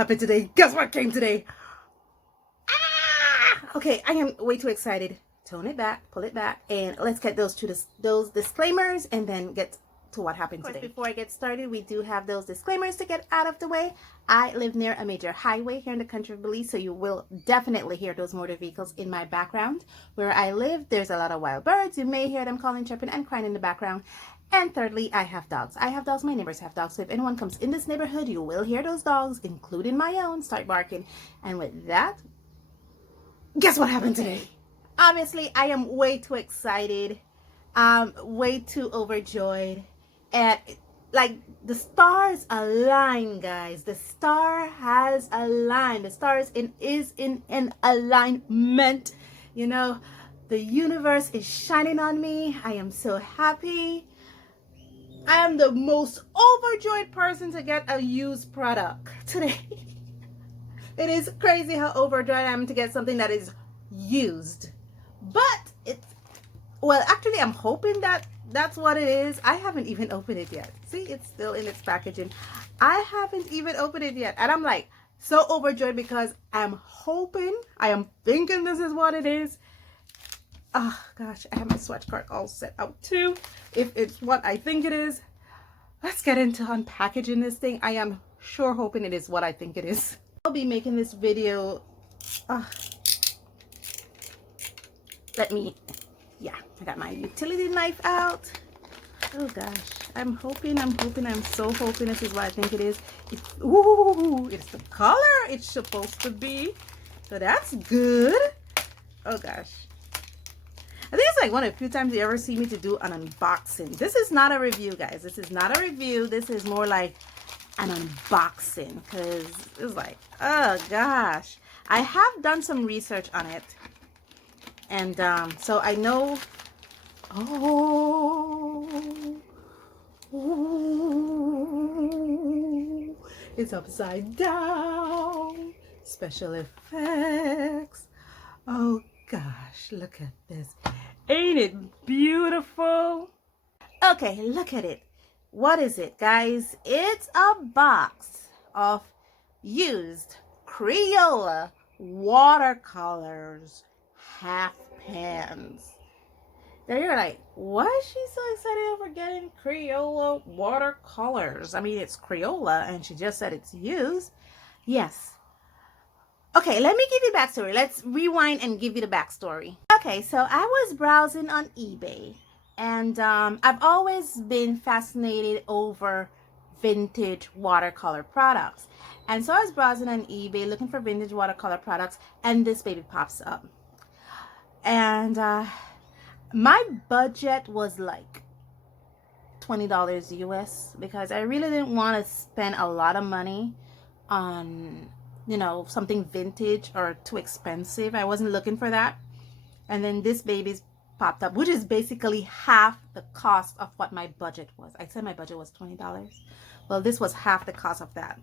happened today? Guess what came today? Okay, I am way too excited. Tone it back, pull it back, and let's get those disclaimers and then get to what happened today. Before I get started, we do have those disclaimers to get out of the way. I live near a major highway here in the country of Belize, so you will definitely hear those motor vehicles in my background. Where I live, there's a lot of wild birds. You may hear them calling, chirping, and crying in the background. And thirdly, I have dogs. I have dogs. My neighbors have dogs. So if anyone comes in this neighborhood, you will hear those dogs, including my own, start barking. And with that, guess what happened today? Obviously, I am way too excited, way too overjoyed, and like the stars align, guys. The star has aligned. The stars is in an alignment. You know, the universe is shining on me. I am so happy. I am the most overjoyed person to get a used product today. It is crazy how overjoyed I am to get something that is used. But it's, well, actually, I'm hoping that that's what it is. I haven't even opened it yet. See, it's still in its packaging. I haven't even opened it yet. And I'm like so overjoyed because I'm hoping, I am thinking this is what it is. Oh gosh, I have my swatch card all set out too. If it's what I think it is, let's get into unpackaging this thing. I am sure hoping it is what I think it is. I'll be making this video. I got my utility knife out. Oh gosh, I'm so hoping this is what I think it is. It's the color it's supposed to be. So that's good. Oh gosh. I think it's like one of the few times you ever see me to do an unboxing. This is not a review, guys. This is not a review. This is more like an unboxing, because it's like, oh gosh. I have done some research on it. And so I know, it's upside down, special effects. Oh gosh, look at this. Ain't it beautiful? Okay, look at it. What is it, guys? It's a box of used Crayola watercolors half pans. Now you're like, why is she so excited over getting Crayola watercolors? I mean, it's Crayola and she just said it's used. Yes. Okay, let me give you backstory. Let's rewind and give you the backstory. Okay, so I was browsing on eBay, and I've always been fascinated over vintage watercolor products. And so I was browsing on eBay looking for vintage watercolor products, and this baby pops up. And my budget was like $20 US, because I really didn't want to spend a lot of money on, you know, something vintage or too expensive. I wasn't looking for that. And then this baby's popped up, which is basically half the cost of what my budget was. I said my budget was $20. Well, this was half the cost of that.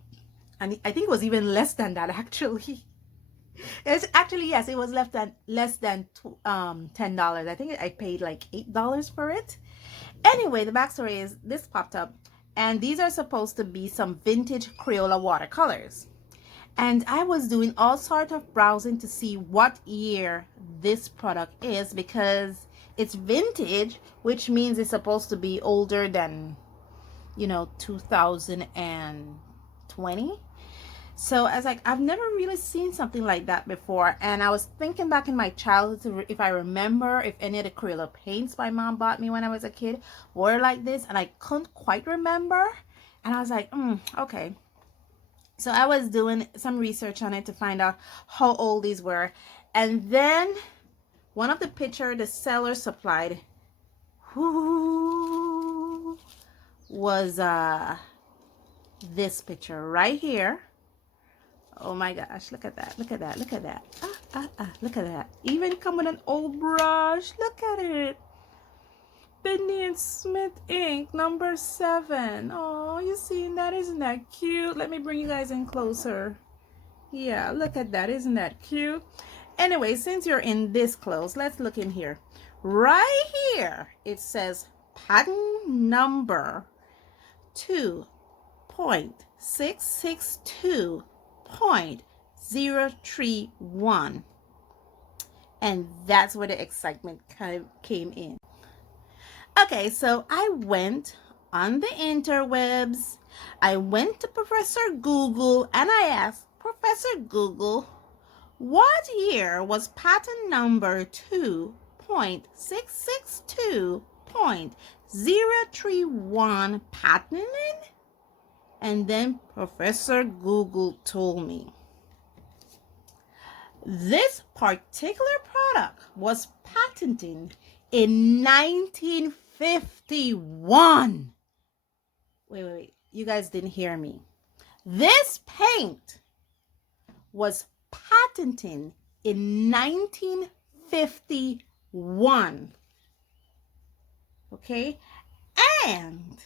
And I think it was even less than that, actually. It's actually, yes, it was less than $10. I think I paid like $8 for it. Anyway, the backstory is this popped up, and these are supposed to be some vintage Crayola watercolors. And I was doing all sorts of browsing to see what year this product is, because it's vintage, which means it's supposed to be older than, you know, 2020. So I was like, I've never really seen something like that before. And I was thinking back in my childhood, if I remember if any of the Crayola paints my mom bought me when I was a kid were like this, and I couldn't quite remember. And I was like, okay. So I was doing some research on it to find out how old these were. And then one of the picture the seller supplied was this picture right here. Oh my gosh, look at that, look at that, look at that. Look at that. Even come with an old brush. Look at it. Benny and Smith ink, number 7. Oh, you see that? Isn't that cute? Let me bring you guys in closer. Yeah, look at that. Isn't that cute? Anyway, since you're in this close, let's look in here. Right here, it says patent number 2.662 2.031. And that's where the excitement came in. Okay, so I went on the interwebs. I went to Professor Google and I asked Professor Google, what year was patent number 2.662.031 patented? And then Professor Google told me this particular product was patented in 1951. Wait. You guys didn't hear me. This paint was patented in 1951. Okay? And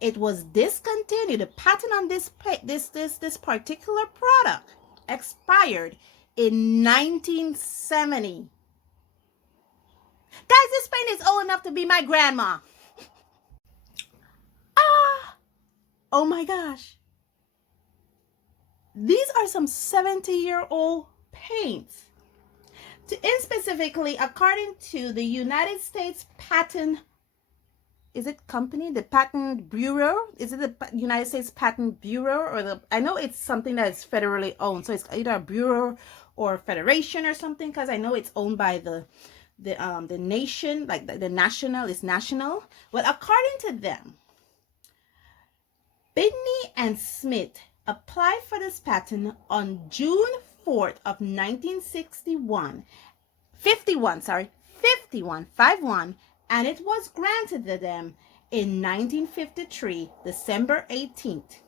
it was discontinued. The patent on this particular product expired in 1970. Guys, this paint is old enough to be my grandma. Oh my gosh. These are some 70-year-old paints. Specifically, according to the United States Patent, is it company? The Patent Bureau? Is it the United States Patent Bureau? Or I know it's something that is federally owned. So it's either a bureau or federation or something, because I know it's owned by the nation, like the national is national. Well, according to them, Bidney and Smith applied for this patent on June 4th of 1961, 51, and it was granted to them in 1953, December 18th,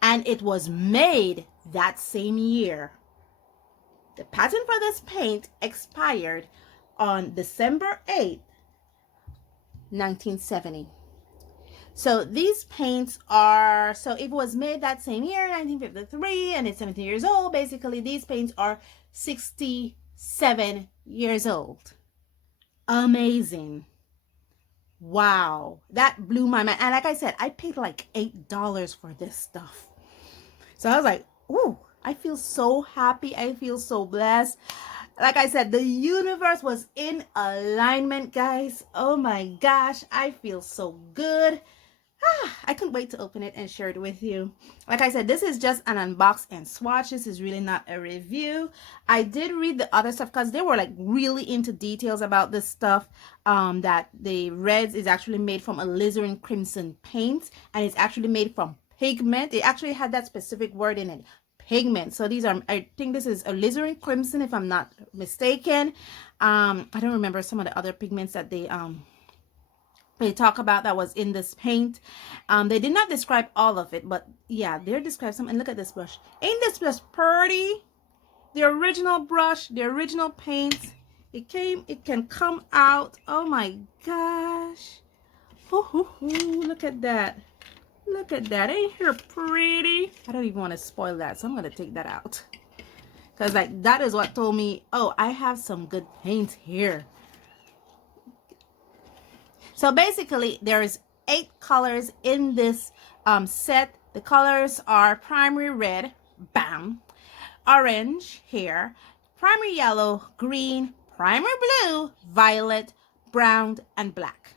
and it was made that same year. The patent for this paint expired on December 8th, 1970. So these paints are, so it was made that same year, 1953, and it's 17 years old. Basically, these paints are 67 years old. Amazing. Wow. That blew my mind. And like I said, I paid like $8 for this stuff. So I was like, ooh, I feel so happy. I feel so blessed. Like I said, the universe was in alignment, guys. Oh my gosh, I feel so good. I couldn't wait to open it and share it with you. Like I said, this is just an unbox and swatch. This is really not a review. I did read the other stuff because they were like really into details about this stuff. That the reds is actually made from alizarin crimson paint, and it's actually made from pigment. It actually had that specific word in it, pigment. So these are, I think this is alizarin crimson if I'm not mistaken. I don't remember some of the other pigments that they talk about that was in this paint. They did not describe all of it, but yeah, they described some. And look at this brush. Ain't this just pretty? The original brush, the original paint. It can come out. Oh my gosh. Look at that. Look at that. Ain't her pretty? I don't even want to spoil that, so I'm gonna take that out, because like that is what told me, oh, I have some good paints here. So basically, there's 8 colors in this set. The colors are primary red, bam, orange here, primary yellow, green, primary blue, violet, brown, and black.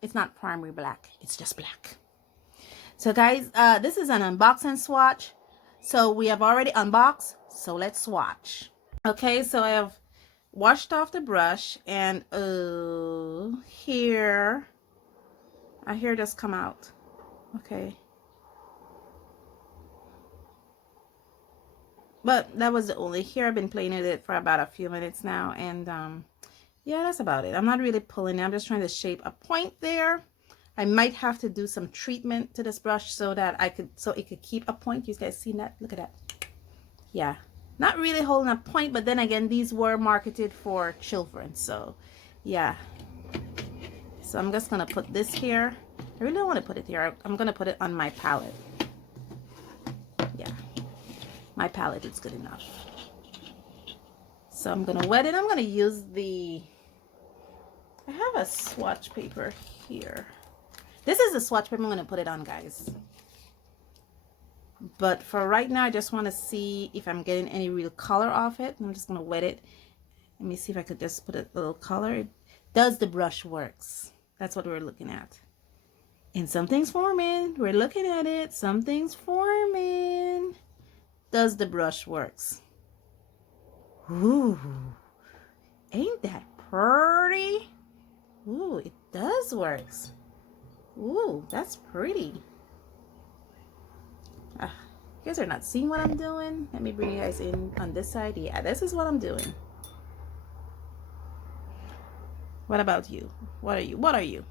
It's not primary black, it's just black. So guys, this is an unbox and swatch. So we have already unboxed, so let's swatch. Okay, so I have washed off the brush, and here I hear just come out. Okay, but that was the only hair. I've been playing with it for about a few minutes now, and yeah, that's about it. I'm not really pulling it. I'm just trying to shape a point there. I might have to do some treatment to this brush so that it could keep a point. You guys see that? Look at that. Yeah, not really holding a point, but then again, these were marketed for children, so yeah. So I'm just gonna put this here. I really don't want to put it here. I'm gonna put it on my palette. Yeah, my palette is good enough. So I'm gonna wet it. I'm gonna use I have a swatch paper here. This is the swatch paper I'm gonna put it on, guys. But for right now, I just want to see if I'm getting any real color off it. I'm just going to wet it. Let me see if I could just put a little color. Does the brush works? That's what we're looking at. And something's forming. We're looking at it. Something's forming. Does the brush works? Ooh. Ain't that pretty? Ooh, it does works. Ooh, that's pretty. You guys are not seeing what I'm doing. Let me bring you guys in on this side. Yeah, this is what I'm doing. What about you? What are you? What are you?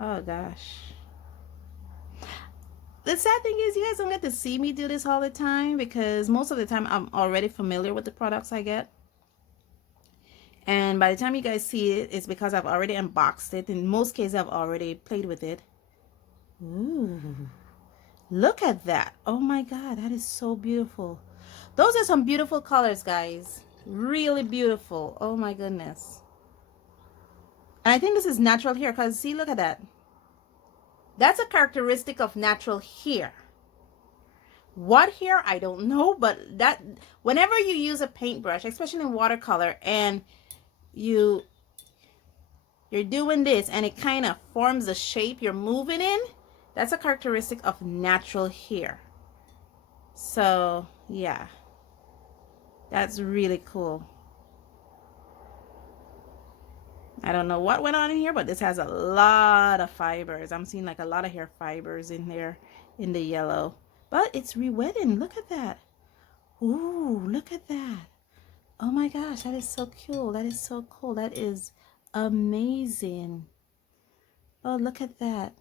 Oh gosh. The sad thing is you guys don't get to see me do this all the time because most of the time I'm already familiar with the products I get. And by the time you guys see it, it's because I've already unboxed it. In most cases, I've already played with it. Ooh. Look at that. Oh my God, that is so beautiful. Those are some beautiful colors, guys. Really beautiful. Oh my goodness. And I think this is natural hair because see, look at that. That's a characteristic of natural hair. What hair, I don't know, but that whenever you use a paintbrush, especially in watercolor, and you're doing this and it kind of forms a shape you're moving in, that's a characteristic of natural hair. So yeah, that's really cool. I don't know what went on in here, but this has a lot of fibers. I'm seeing like a lot of hair fibers in there in the yellow, but it's re-wetting. Look at that. Ooh, look at that. Oh my gosh, that is so cool. That is so cool. That is amazing. Oh, look at that.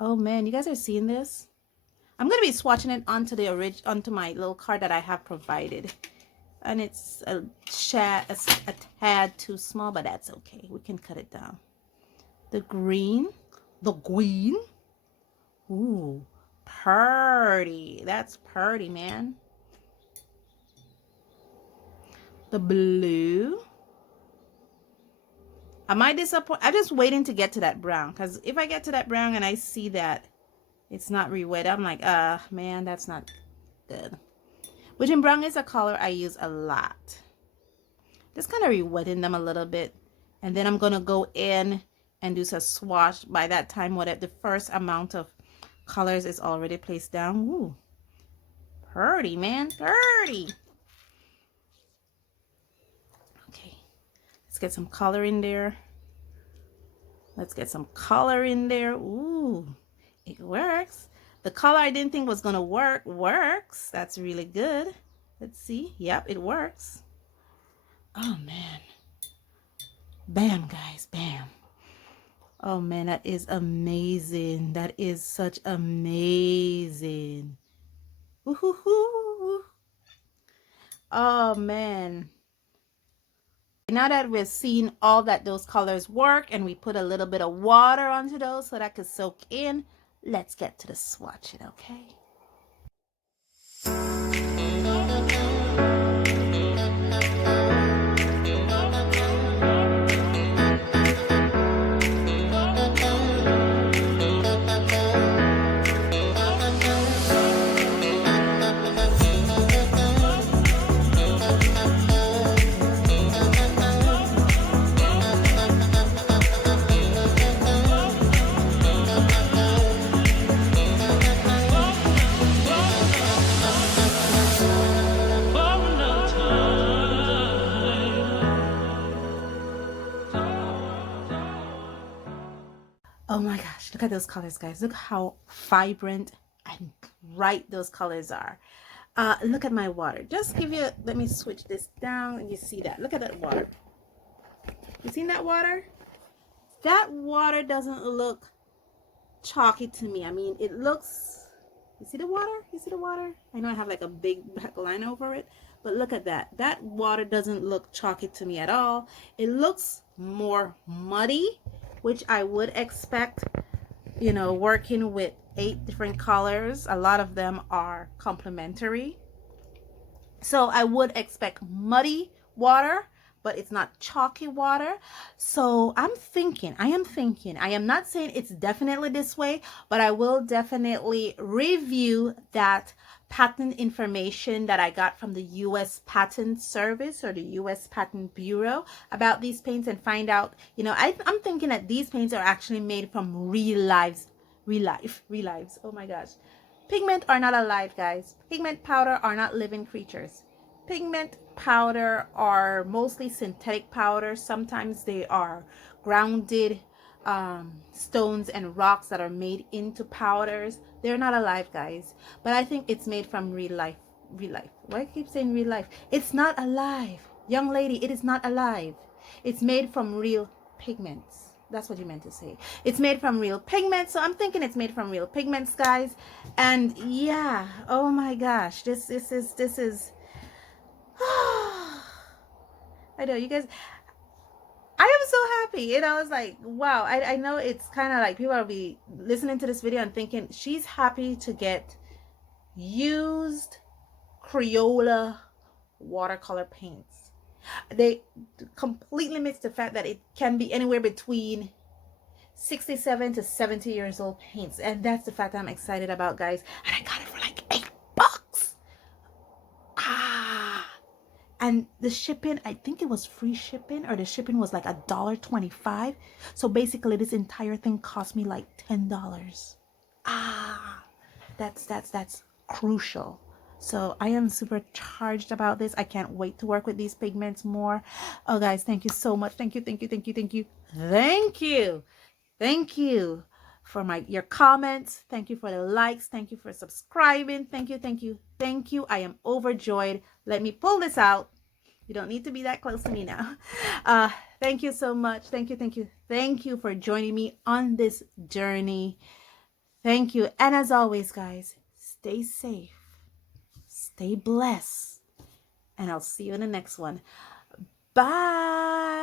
Oh man, you guys are seeing this? I'm gonna be swatching it onto my little card that I have provided. And it's a tad too small, but that's okay. We can cut it down. The green. Ooh, pretty. That's pretty, man. The blue. Am I disappointed? I'm just waiting to get to that brown, because if I get to that brown and I see that it's not re-wet, I'm like, man, that's not good. Which in brown is a color I use a lot. Just kind of re-wetting them a little bit. And then I'm going to go in and do some swatch. By that time, whatever the first amount of colors is already placed down. Ooh. Pretty, man. Pretty. Okay. Let's get some color in there. Let's get some color in there. Ooh. It works. The color I didn't think was going to work works. That's really good. Let's see. Yep, it works. Oh, man. Bam, guys. Bam. Oh, man, that is amazing. That is such amazing. Woo-hoo-hoo. Oh, man. Now that we've seen all that those colors work and we put a little bit of water onto those so that could soak in, let's get to the swatching, okay? Oh my gosh, look at those colors, guys. Look how vibrant and bright those colors are. Look at my water. Just give you, let me switch this down and you see that. Look at that water. You seen that water? That water doesn't look chalky to me. I mean, it looks, you see the water? You see the water? I know I have like a big black line over it, but look at that. That water doesn't look chalky to me at all. It looks more muddy, which I would expect, you know, working with 8 different colors. A lot of them are complementary. So I would expect muddy water, but it's not chalky water. So I am not saying it's definitely this way, but I will definitely review that patent information that I got from the U.S. Patent Service or the U.S. Patent Bureau about these paints and find out, you know, I'm thinking that these paints are actually made from real lives. Oh my gosh. Pigment are not alive, guys. Pigment powder are not living creatures. Pigment powder are mostly synthetic powder. Sometimes they are grounded stones and rocks that are made into powders. They're not alive, guys. But I think it's made from real life. Real life. Why I keep saying real life? It's not alive. Young lady, it is not alive. It's made from real pigments. That's what you meant to say. It's made from real pigments. So I'm thinking it's made from real pigments, guys. And yeah, oh my gosh, this is I know you guys, I am so happy. You know, it's like, wow. I know it's kind of like people will be listening to this video and thinking she's happy to get used Crayola watercolor paints. They completely miss the fact that it can be anywhere between 67 to 70 years old paints, and that's the fact I'm excited about, guys. And I got it for like $8. And the shipping, I think it was free shipping, or the shipping was like $1.25. So basically this entire thing cost me like $10. That's crucial. So I am super charged about this. I can't wait to work with these pigments more. Oh guys, thank you so much. Thank you for your comments. Thank you for the likes. Thank you for subscribing. Thank you. I am overjoyed. Let me pull this out. You don't need to be that close to me now. Thank you so much. Thank you for joining me on this journey. Thank you. And as always, guys, stay safe. Stay blessed, and I'll see you in the next one. Bye.